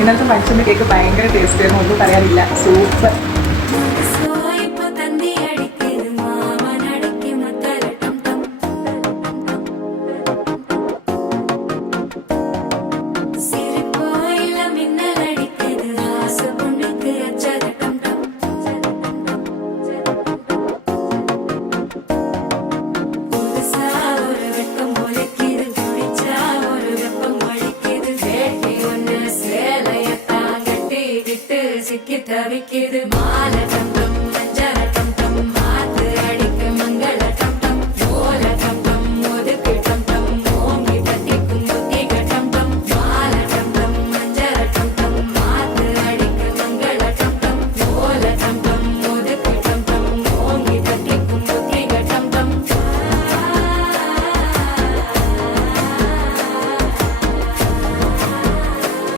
ഇന്നത്തെ മനുഷ്യൻ്റെ കേക്ക് ഭയങ്കര ടേസ്റ്റ് ആയിരുന്നു, ഒന്നും പറയാനില്ല, സൂപ്പർ. சிக்கி தவிக்குது மாலை